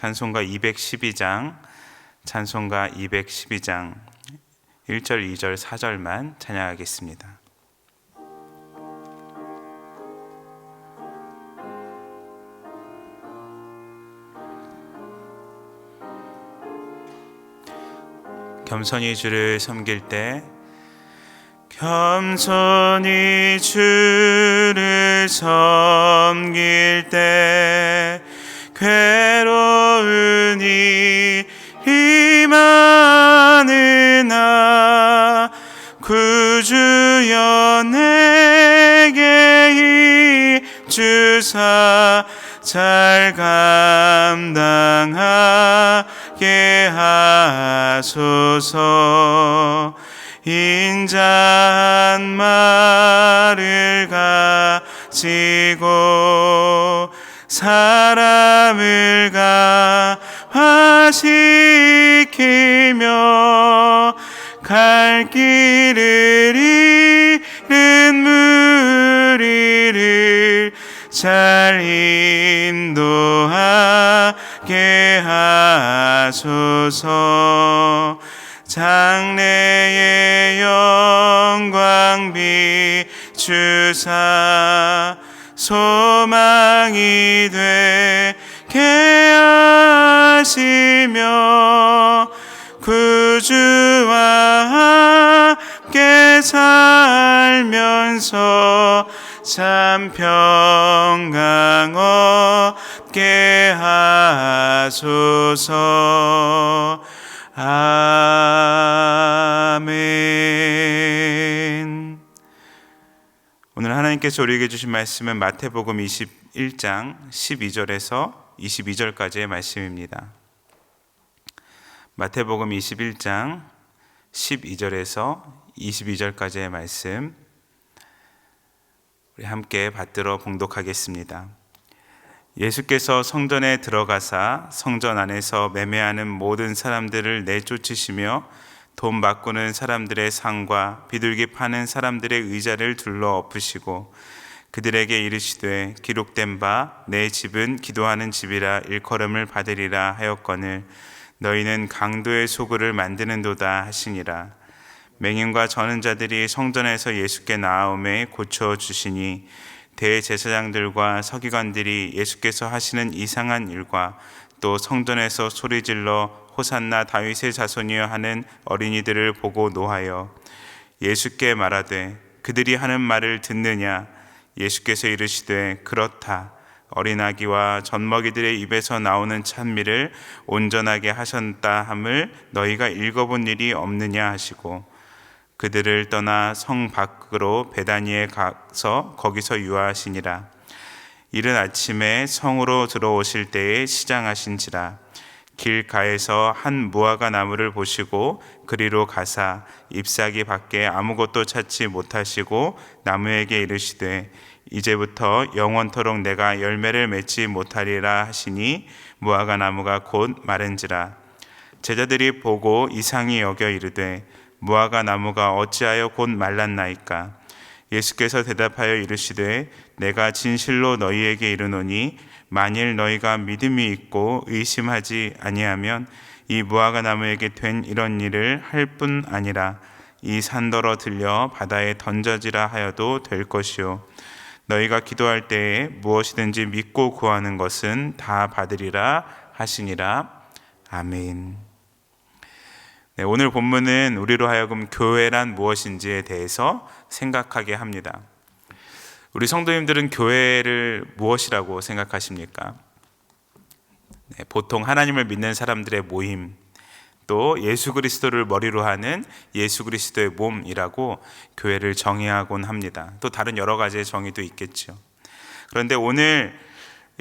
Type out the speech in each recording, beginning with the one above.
찬송가 212장, 찬송가 212장 1절, 2절, 4절만 찬양하겠습니다. 겸손히 주를 섬길 때, 겸손히 주를 섬길 때 괴로운 일이 많으나 구주여 내게 힘주사 잘 감당하게 하소서. 인자한 말을 가지고 사람을 가화시키며 갈 길을 잃은 무리를 잘 인도하게 하소서. 장래의 영광 비추사 소망이 되게 하시며 구주와 함께 살면서 참 평강 얻게 하소서. 아멘. 오늘 하나님께서 우리에게 주신 말씀은 마태복음 21장 12절에서 22절까지의 말씀입니다. 마태복음 21장 12절에서 22절까지의 말씀, 우리 함께 받들어 봉독하겠습니다. 예수께서 성전에 들어가사 성전 안에서 매매하는 모든 사람들을 내쫓으시며 돈 바꾸는 사람들의 상과 비둘기 파는 사람들의 의자를 둘러 엎으시고 그들에게 이르시되 기록된 바 내 집은 기도하는 집이라 일컬음을 받으리라 하였거늘 너희는 강도의 소굴을 만드는도다 하시니라. 맹인과 저는 자들이 성전에서 예수께 나아오매 고쳐주시니 대제사장들과 서기관들이 예수께서 하시는 이상한 일과 또 성전에서 소리질러 호산나 다윗의 자손이여 하는 어린이들을 보고 노하여 예수께 말하되 그들이 하는 말을 듣느냐. 예수께서 이르시되 그렇다. 어린아기와 젖먹이들의 입에서 나오는 찬미를 온전하게 하셨다 함을 너희가 읽어본 일이 없느냐 하시고 그들을 떠나 성 밖으로 베다니에 가서 거기서 유하시니라. 이른 아침에 성으로 들어오실 때에 시장하신지라. 길가에서 한 무화과 나무를 보시고 그리로 가사 잎사귀 밖에 아무것도 찾지 못하시고 나무에게 이르시되 이제부터 영원토록 내가 열매를 맺지 못하리라 하시니 무화과 나무가 곧 마른지라. 제자들이 보고 이상히 여겨 이르되 무화과 나무가 어찌하여 곧 말랐나이까. 예수께서 대답하여 이르시되 내가 진실로 너희에게 이르노니 만일 너희가 믿음이 있고 의심하지 아니하면 이 무화과 나무에게 된 이런 일을 할 뿐 아니라 이 산더러 들려 바다에 던져지라 하여도 될 것이요 너희가 기도할 때에 무엇이든지 믿고 구하는 것은 다 받으리라 하시니라. 아멘. 네, 오늘 본문은 우리로 하여금 교회란 무엇인지에 대해서 생각하게 합니다. 우리 성도님들은 교회를 무엇이라고 생각하십니까? 네, 보통 하나님을 믿는 사람들의 모임, 또 예수 그리스도를 머리로 하는 예수 그리스도의 몸이라고 교회를 정의하곤 합니다. 또 다른 여러 가지의 정의도 있겠죠. 그런데 오늘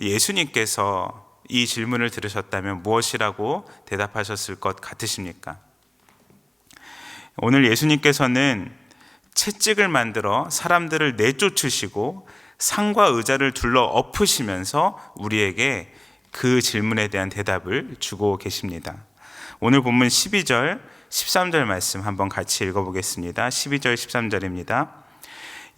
예수님께서 이 질문을 들으셨다면 무엇이라고 대답하셨을 것 같으십니까? 오늘 예수님께서는 채찍을 만들어 사람들을 내쫓으시고 상과 의자를 둘러 엎으시면서 우리에게 그 질문에 대한 대답을 주고 계십니다. 오늘 본문 12절, 13절 말씀 한번 같이 읽어보겠습니다. 12절, 13절입니다.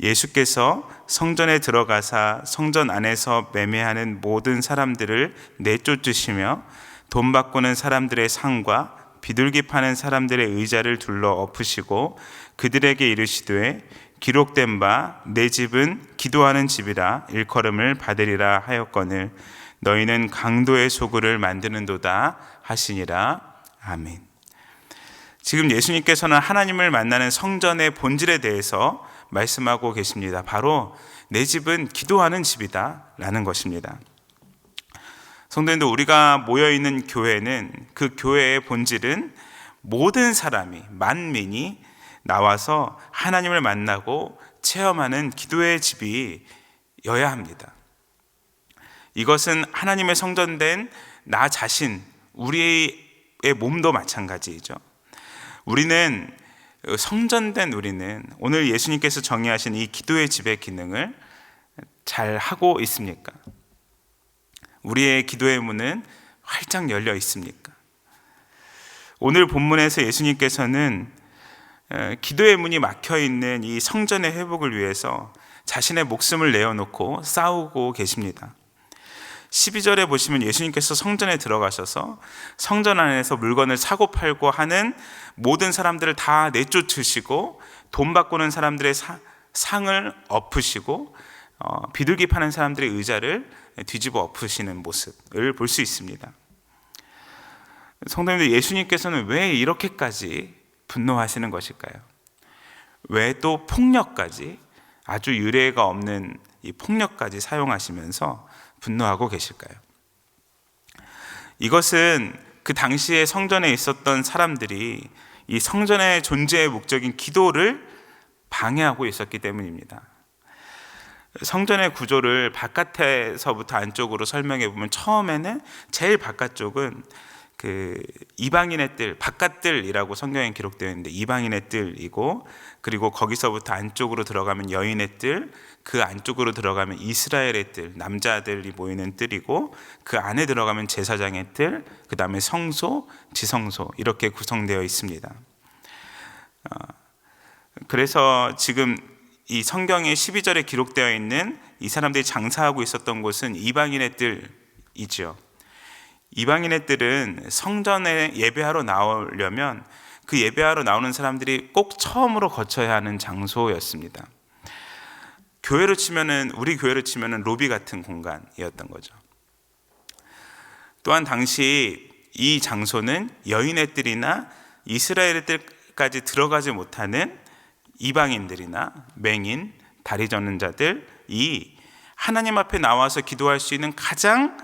예수께서 성전에 들어가사 성전 안에서 매매하는 모든 사람들을 내쫓으시며 돈 바꾸는 사람들의 상과 비둘기 파는 사람들의 의자를 둘러 엎으시고 그들에게 이르시되 기록된 바 내 집은 기도하는 집이라 일컬음을 받으리라 하였거늘 너희는 강도의 소굴을 만드는도다 하시니라. 아멘. 지금 예수님께서는 하나님을 만나는 성전의 본질에 대해서 말씀하고 계십니다. 바로 내 집은 기도하는 집이다 라는 것입니다. 성도님들, 우리가 모여있는 교회는, 그 교회의 본질은 모든 사람이, 만민이 나와서 하나님을 만나고 체험하는 기도의 집이어야 합니다. 이것은 하나님의 성전된 나 자신, 우리의 몸도 마찬가지이죠. 우리는 오늘 예수님께서 정의하신 이 기도의 집의 기능을 잘 하고 있습니까? 우리의 기도의 문은 활짝 열려 있습니까? 오늘 본문에서 예수님께서는 기도의 문이 막혀 있는 이 성전의 회복을 위해서 자신의 목숨을 내어놓고 싸우고 계십니다. 12절에 보시면 예수님께서 성전에 들어가셔서 성전 안에서 물건을 사고 팔고 하는 모든 사람들을 다 내쫓으시고 돈 바꾸는 사람들의 상을 엎으시고 비둘기 파는 사람들의 의자를 뒤집어 엎으시는 모습을 볼 수 있습니다. 성도님들, 예수님께서는 왜 이렇게까지 분노하시는 것일까요? 왜 또 폭력까지, 아주 유례가 없는 이 폭력까지 사용하시면서 분노하고 계실까요? 이것은 그 당시에 성전에 있었던 사람들이 이 성전의 존재의 목적인 기도를 방해하고 있었기 때문입니다. 성전의 구조를 바깥에서부터 안쪽으로 설명해 보면 처음에는 제일 바깥쪽은 그 이방인의 뜰, 바깥뜰이라고 성경에 기록되어 있는데 이방인의 뜰이고, 그리고 거기서부터 안쪽으로 들어가면 여인의 뜰, 그 안쪽으로 들어가면 이스라엘의 뜰, 남자들이 모이는 뜰이고, 그 안에 들어가면 제사장의 뜰, 그 다음에 성소, 지성소, 이렇게 구성되어 있습니다. 그래서 지금 이 성경의 12절에 기록되어 있는 이 사람들이 장사하고 있었던 곳은 이방인의 뜰이죠. 이방인의 뜰은 성전에 예배하러 나오려면 그 예배하러 나오는 사람들이 꼭 처음으로 거쳐야 하는 장소였습니다. 우리 교회로 치면은 로비 같은 공간이었던 거죠. 또한 당시 이 장소는 여인의 뜰이나 이스라엘의 뜰까지 들어가지 못하는 이방인들이나 맹인, 다리 저는 자들이 하나님 앞에 나와서 기도할 수 있는 가장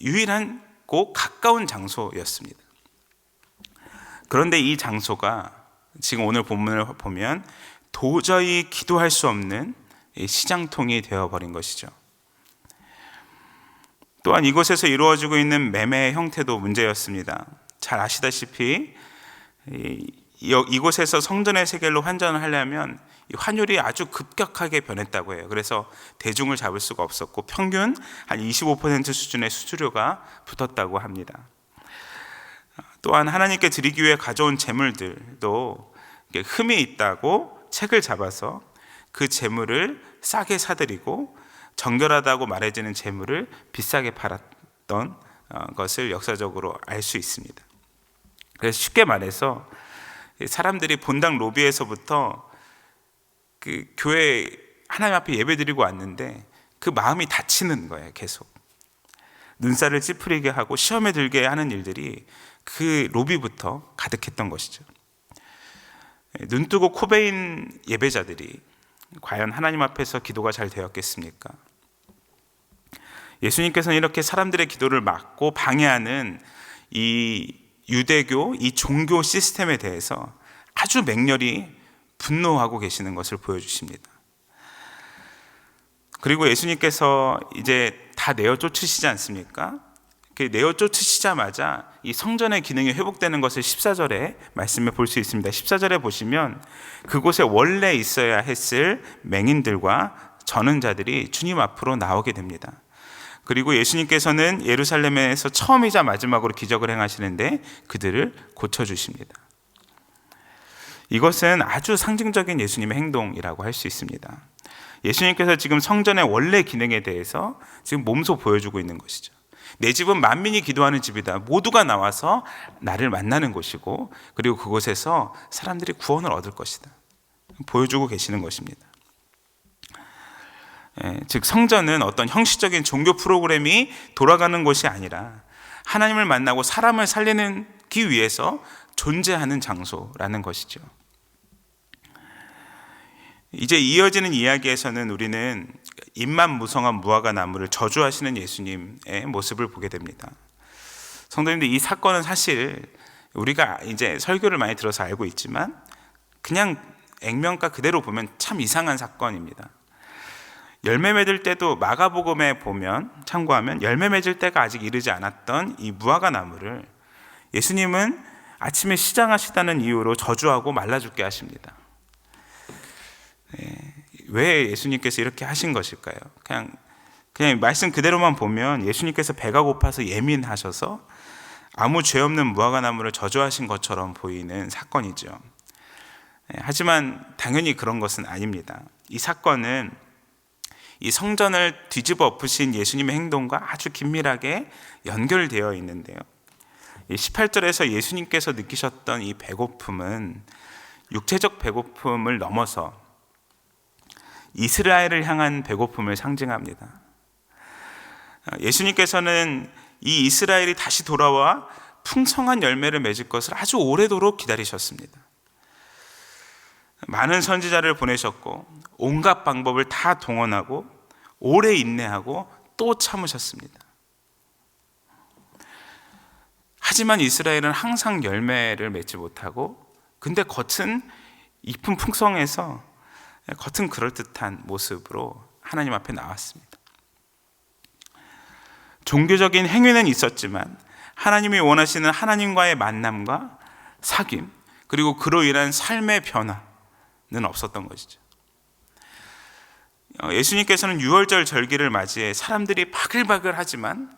유일한 가까운 장소였습니다. 그런데 이 장소가 지금 오늘 본문을 보면 도저히 기도할 수 없는 시장통이 되어버린 것이죠. 또한 이곳에서 이루어지고 있는 매매의 형태도 문제였습니다. 잘 아시다시피 이곳에서 성전의 세겔로 환전을 하려면 환율이 아주 급격하게 변했다고 해요. 그래서 대중을 잡을 수가 없었고 평균 한 25% 수준의 수수료가 붙었다고 합니다. 또한 하나님께 드리기 위해 가져온 제물들도 흠이 있다고 책을 잡아서 그 제물을 싸게 사들이고 정결하다고 말해지는 제물을 비싸게 팔았던 것을 역사적으로 알 수 있습니다. 그래서 쉽게 말해서 사람들이 본당 로비에서부터 그 교회 하나님 앞에 예배드리고 왔는데 그 마음이 다치는 거예요. 계속 눈살을 찌푸리게 하고 시험에 들게 하는 일들이 그 로비부터 가득했던 것이죠. 눈 뜨고 코 베인 예배자들이 과연 하나님 앞에서 기도가 잘 되었겠습니까? 예수님께서는 이렇게 사람들의 기도를 막고 방해하는 이 유대교, 이 종교 시스템에 대해서 아주 맹렬히 분노하고 계시는 것을 보여주십니다. 그리고 예수님께서 이제 다 내어 쫓으시지 않습니까? 내어 쫓으시자마자 이 성전의 기능이 회복되는 것을 14절에 말씀해 볼 수 있습니다. 14절에 보시면 그곳에 원래 있어야 했을 맹인들과 저는 자들이 주님 앞으로 나오게 됩니다. 그리고 예수님께서는 예루살렘에서 처음이자 마지막으로 기적을 행하시는데 그들을 고쳐주십니다. 이것은 아주 상징적인 예수님의 행동이라고 할 수 있습니다. 예수님께서 지금 성전의 원래 기능에 대해서 지금 몸소 보여주고 있는 것이죠. 내 집은 만민이 기도하는 집이다. 모두가 나와서 나를 만나는 곳이고, 그리고 그곳에서 사람들이 구원을 얻을 것이다. 보여주고 계시는 것입니다. 즉 성전은 어떤 형식적인 종교 프로그램이 돌아가는 곳이 아니라 하나님을 만나고 사람을 살리기 위해서 존재하는 장소라는 것이죠. 이제 이어지는 이야기에서는 우리는 잎만 무성한 무화과 나무를 저주하시는 예수님의 모습을 보게 됩니다. 성도님들, 이 사건은 사실 우리가 이제 설교를 많이 들어서 알고 있지만 그냥 액면가 그대로 보면 참 이상한 사건입니다. 열매 맺을 때도 마가복음에 보면, 참고하면 열매 맺을 때가 아직 이르지 않았던 이 무화과 나무를 예수님은 아침에 시장하시다는 이유로 저주하고 말라 죽게 하십니다. 왜 예수님께서 이렇게 하신 것일까요? 그냥 말씀 그대로만 보면 예수님께서 배가 고파서 예민하셔서 아무 죄 없는 무화과 나무를 저주하신 것처럼 보이는 사건이죠. 하지만 당연히 그런 것은 아닙니다. 이 사건은 이 성전을 뒤집어 엎으신 예수님의 행동과 아주 긴밀하게 연결되어 있는데요. 18절에서 예수님께서 느끼셨던 이 배고픔은 육체적 배고픔을 넘어서 이스라엘을 향한 배고픔을 상징합니다. 예수님께서는 이 이스라엘이 다시 돌아와 풍성한 열매를 맺을 것을 아주 오래도록 기다리셨습니다. 많은 선지자를 보내셨고 온갖 방법을 다 동원하고 오래 인내하고 또 참으셨습니다. 하지만 이스라엘은 항상 열매를 맺지 못하고, 근데 겉은 잎은 풍성해서 겉은 그럴듯한 모습으로 하나님 앞에 나왔습니다. 종교적인 행위는 있었지만 하나님이 원하시는 하나님과의 만남과 사귐, 그리고 그로 인한 삶의 변화는 없었던 것이죠. 예수님께서는 유월절 절기를 맞이해 사람들이 바글바글하지만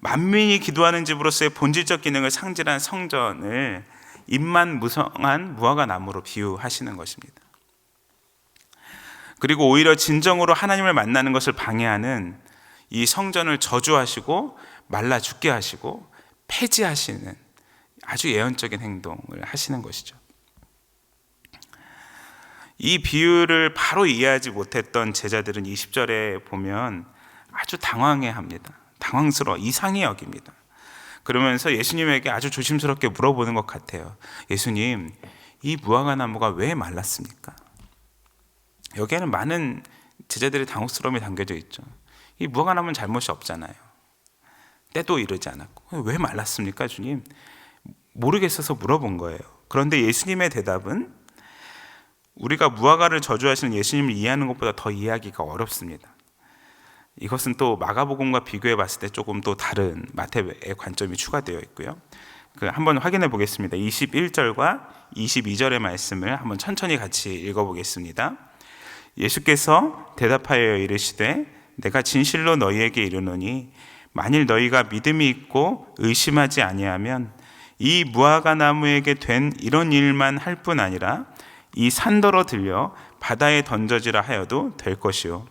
만민이 기도하는 집으로서의 본질적 기능을 상징한 성전을 잎만 무성한 무화과 나무로 비유하시는 것입니다. 그리고 오히려 진정으로 하나님을 만나는 것을 방해하는 이 성전을 저주하시고 말라 죽게 하시고 폐지하시는 아주 예언적인 행동을 하시는 것이죠. 이 비유를 바로 이해하지 못했던 제자들은 20절에 보면 아주 당황해합니다. 당황스러워, 이상히 여깁니다. 그러면서 예수님에게 아주 조심스럽게 물어보는 것 같아요. 예수님, 이 무화과 나무가 왜 말랐습니까? 여기에는 많은 제자들의 당혹스러움이 담겨져 있죠. 이 무화과 나무는 잘못이 없잖아요. 때도 이르지 않았고 왜 말랐습니까, 주님? 모르겠어서 물어본 거예요. 그런데 예수님의 대답은 우리가 무화과를 저주하시는 예수님을 이해하는 것보다 더 이해하기가 어렵습니다. 이것은 또 마가복음과 비교해 봤을 때 조금 또 다른 마태의 관점이 추가되어 있고요. 한번 확인해 보겠습니다. 21절과 22절의 말씀을 한번 천천히 같이 읽어보겠습니다. 예수께서 대답하여 이르시되 내가 진실로 너희에게 이르노니 만일 너희가 믿음이 있고 의심하지 아니하면 이 무화과 나무에게 된 이런 일만 할 뿐 아니라 이 산더러 들려 바다에 던져지라 하여도 될 것이요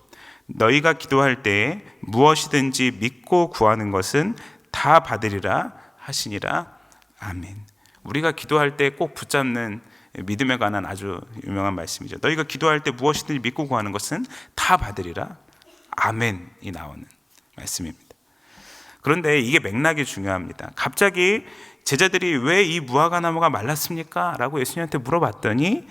너희가 기도할 때에 무엇이든지 믿고 구하는 것은 다 받으리라 하시니라. 아멘. 우리가 기도할 때 꼭 붙잡는 믿음에 관한 아주 유명한 말씀이죠. 너희가 기도할 때 무엇이든지 믿고 구하는 것은 다 받으리라. 아멘이 나오는 말씀입니다. 그런데 이게 맥락이 중요합니다. 갑자기 제자들이 왜 이 무화과 나무가 말랐습니까? 라고 예수님한테 물어봤더니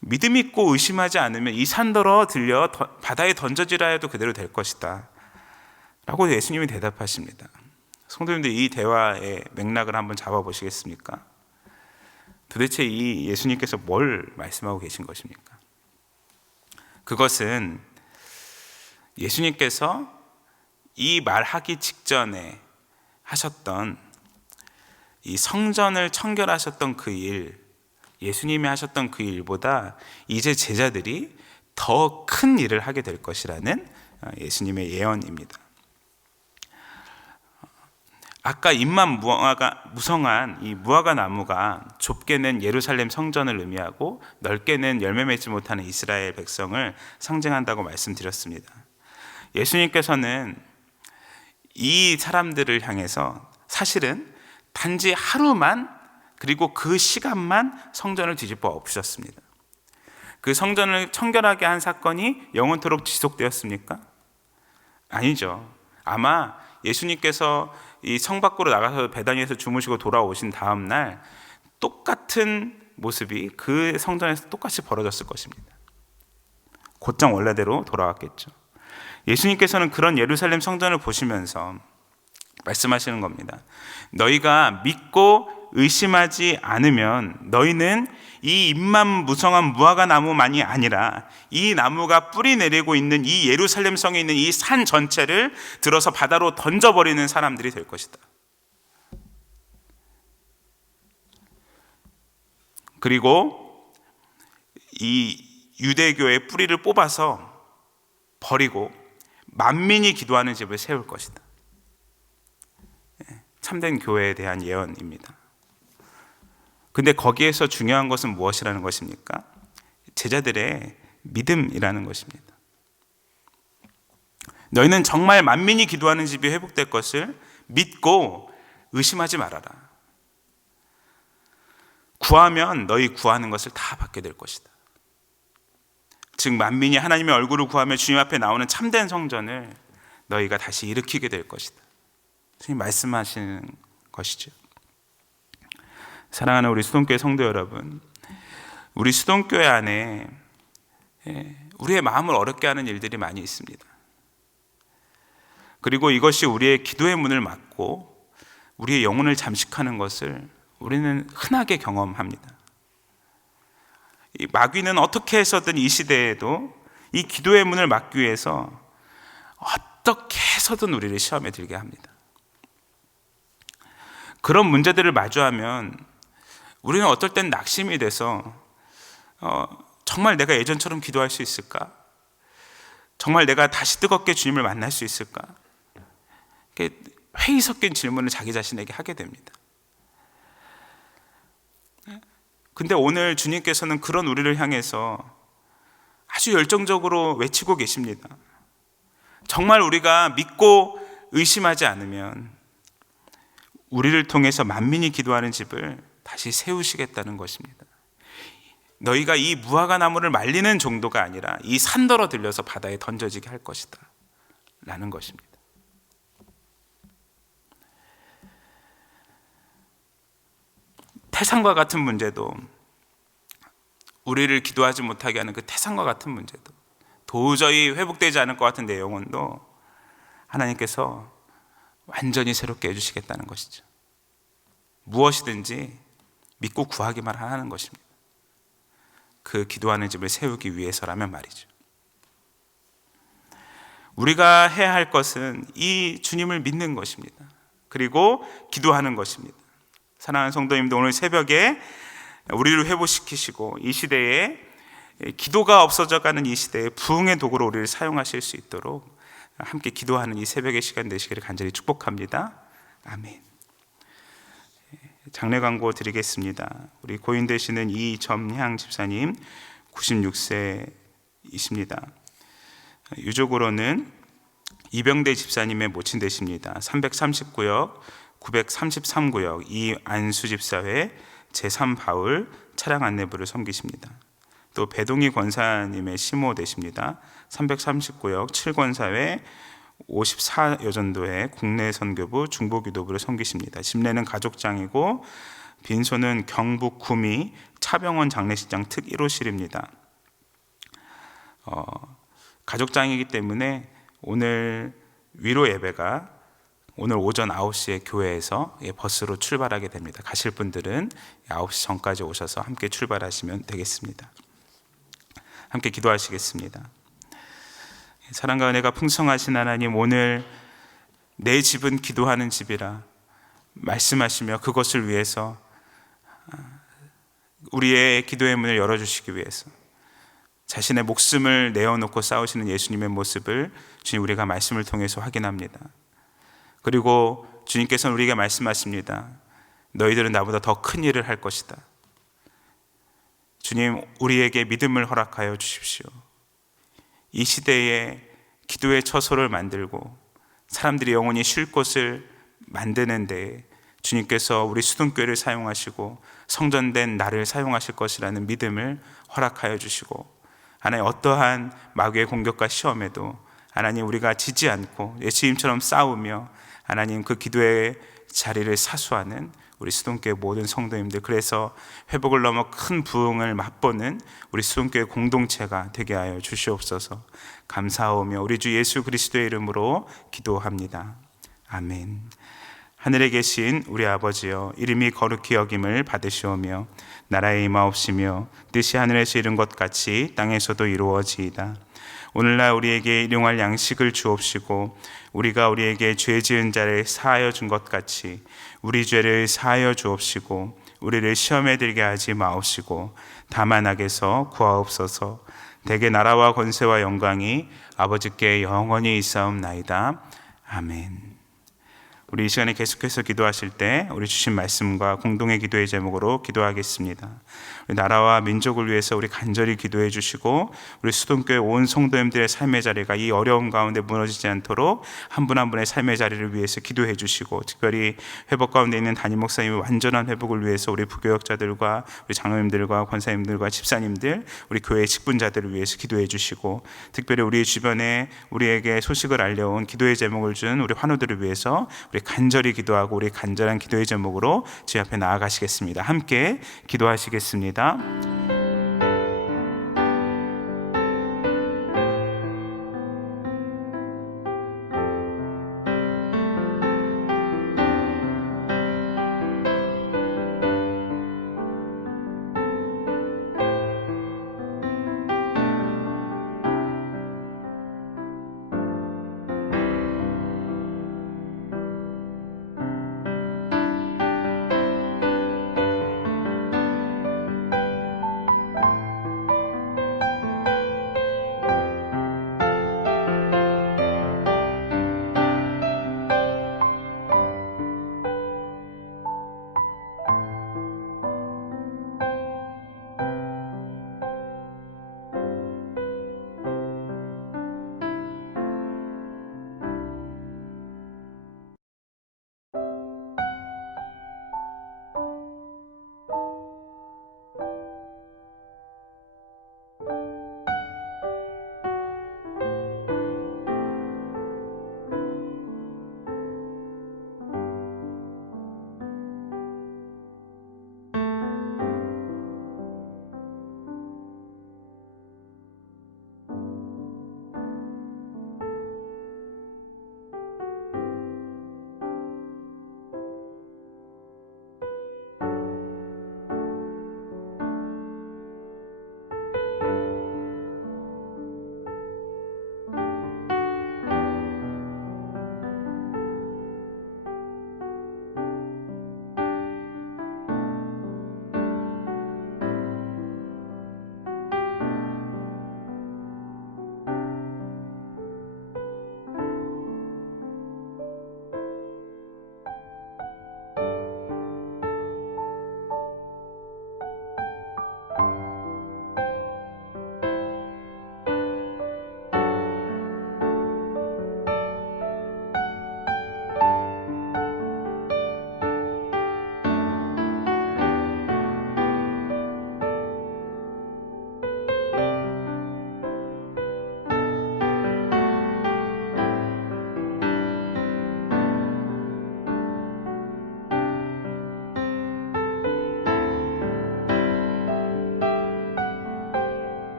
믿음 있고 의심하지 않으면 이 산더러 들려 바다에 던져지라 해도 그대로 될 것이다 라고 예수님이 대답하십니다. 성도님들, 이 대화의 맥락을 한번 잡아보시겠습니까? 도대체 이 예수님께서 뭘 말씀하고 계신 것입니까? 그것은 예수님께서 이 말하기 직전에 하셨던 이 성전을 청결하셨던 그 일, 예수님이 하셨던 그 일보다 이제 제자들이 더 큰 일을 하게 될 것이라는 예수님의 예언입니다. 아까 잎만 무성한 이 무화과 나무가 좁게는 예루살렘 성전을 의미하고 넓게는 열매 맺지 못하는 이스라엘 백성을 상징한다고 말씀드렸습니다. 예수님께서는 이 사람들을 향해서 사실은 단지 하루만, 그리고 그 시간만 성전을 뒤집어 엎으셨습니다. 그 성전을 청결하게 한 사건이 영원토록 지속되었습니까? 아니죠. 아마 예수님께서 이 성 밖으로 나가서 베다니에서 주무시고 돌아오신 다음 날 똑같은 모습이 그 성전에서 똑같이 벌어졌을 것입니다. 곧장 원래대로 돌아왔겠죠. 예수님께서는 그런 예루살렘 성전을 보시면서 말씀하시는 겁니다. 너희가 믿고 의심하지 않으면 너희는 이 잎만 무성한 무화과 나무만이 아니라 이 나무가 뿌리 내리고 있는 이 예루살렘 성에 있는 이 산 전체를 들어서 바다로 던져버리는 사람들이 될 것이다. 그리고 이 유대교의 뿌리를 뽑아서 버리고 만민이 기도하는 집을 세울 것이다. 참된 교회에 대한 예언입니다. 근데 거기에서 중요한 것은 무엇이라는 것입니까? 제자들의 믿음이라는 것입니다. 너희는 정말 만민이 기도하는 집이 회복될 것을 믿고 의심하지 말아라. 구하면 너희 구하는 것을 다 받게 될 것이다. 즉 만민이 하나님의 얼굴을 구하며 주님 앞에 나오는 참된 성전을 너희가 다시 일으키게 될 것이다. 주님 말씀하시는 것이죠. 사랑하는 우리 수동교회 성도 여러분, 우리 수동교회 안에 우리의 마음을 어렵게 하는 일들이 많이 있습니다. 그리고 이것이 우리의 기도의 문을 막고 우리의 영혼을 잠식하는 것을 우리는 흔하게 경험합니다. 이 마귀는 어떻게 해서든 이 시대에도 이 기도의 문을 막기 위해서 어떻게 해서든 우리를 시험에 들게 합니다. 그런 문제들을 마주하면 우리는 어떨 땐 낙심이 돼서 정말 내가 예전처럼 기도할 수 있을까? 정말 내가 다시 뜨겁게 주님을 만날 수 있을까? 회의 섞인 질문을 자기 자신에게 하게 됩니다. 근데 오늘 주님께서는 그런 우리를 향해서 아주 열정적으로 외치고 계십니다. 정말 우리가 믿고 의심하지 않으면 우리를 통해서 만민이 기도하는 집을 다시 세우시겠다는 것입니다. 너희가 이 무화과 나무를 말리는 정도가 아니라 이 산더러 들려서 바다에 던져지게 할 것이다 라는 것입니다. 태산과 같은 문제도, 우리를 기도하지 못하게 하는 그 태산과 같은 문제도, 도저히 회복되지 않을 것 같은 내 영혼도 하나님께서 완전히 새롭게 해주시겠다는 것이죠. 무엇이든지 믿고 구하기만 하는 것입니다. 그 기도하는 집을 세우기 위해서라면 말이죠. 우리가 해야 할 것은 이 주님을 믿는 것입니다. 그리고 기도하는 것입니다. 사랑하는 성도님들, 오늘 새벽에 우리를 회복시키시고 이 시대에 기도가 없어져가는 이 시대에 부흥의 도구로 우리를 사용하실 수 있도록 함께 기도하는 이 새벽의 시간 되시기를 간절히 축복합니다. 아멘. 장례 광고 드리겠습니다. 우리 고인 되시는 이점향 집사님 96세이십니다. 유족으로는 이병대 집사님의 모친 되십니다. 339역, 933구역 이안수 집사회 제3바울 차량 안내부를 섬기십니다. 또 배동희 권사님의 시모 되십니다. 339역 7권사회 54여전도회 국내 선교부 중보기도부를 섬기십니다. 집례는 가족장이고 빈소는 경북 구미 차병원 장례식장 특 1호실입니다. 가족장이기 때문에 오늘 위로 예배가 오늘 오전 9시에 교회에서 버스로 출발하게 됩니다. 가실 분들은 9시 전까지 오셔서 함께 출발하시면 되겠습니다. 함께 기도하시겠습니다. 사랑과 은혜가 풍성하신 하나님, 오늘 내 집은 기도하는 집이라 말씀하시며 그것을 위해서 우리의 기도의 문을 열어주시기 위해서 자신의 목숨을 내어놓고 싸우시는 예수님의 모습을 주님 우리가 말씀을 통해서 확인합니다. 그리고 주님께서는 우리에게 말씀하십니다. 너희들은 나보다 더 큰 일을 할 것이다. 주님, 우리에게 믿음을 허락하여 주십시오. 이 시대에 기도의 처소를 만들고 사람들이 영원히 쉴 곳을 만드는데 주님께서 우리 수동교회를 사용하시고 성전된 나를 사용하실 것이라는 믿음을 허락하여 주시고, 하나님 어떠한 마귀의 공격과 시험에도 하나님 우리가 지지 않고 예수님처럼 싸우며 하나님 그 기도의 자리를 사수하는 우리 수동교회 모든 성도님들, 그래서 회복을 넘어 큰 부흥을 맛보는 우리 수동교회 공동체가 되게 하여 주시옵소서. 감사하오며 우리 주 예수 그리스도의 이름으로 기도합니다. 아멘. 하늘에 계신 우리 아버지여, 이름이 거룩히 여김을 받으시오며 나라의 임하옵시며 뜻이 하늘에서 이룬 것 같이 땅에서도 이루어지이다. 오늘날 우리에게 일용할 양식을 주옵시고 우리가 우리에게 죄 지은 자를 사하여 준 것 같이 우리 죄를 사하여 주옵시고 우리를 시험에 들게 하지 마옵시고 다만 악에서 구하옵소서. 대개 나라와 권세와 영광이 아버지께 영원히 있사옵나이다. 아멘. 우리 이 시간에 계속해서 기도하실 때 우리 주신 말씀과 공동의 기도의 제목으로 기도하겠습니다. 우리 나라와 민족을 위해서 우리 간절히 기도해 주시고 우리 수동교회 온 성도님들의 삶의 자리가 이 어려운 가운데 무너지지 않도록 한 분 한 분의 삶의 자리를 위해서 기도해 주시고, 특별히 회복 가운데 있는 담임 목사님의 완전한 회복을 위해서 우리 부교역자들과 우리 장로님들과 권사님들과 집사님들, 우리 교회의 직분자들을 위해서 기도해 주시고, 특별히 우리 주변에 우리에게 소식을 알려온 기도의 제목을 준 우리 환우들을 위해서 우리 간절히 기도하고 우리 간절한 기도의 제목으로 주님 앞에 나아가시겠습니다. 함께 기도하시겠습니다.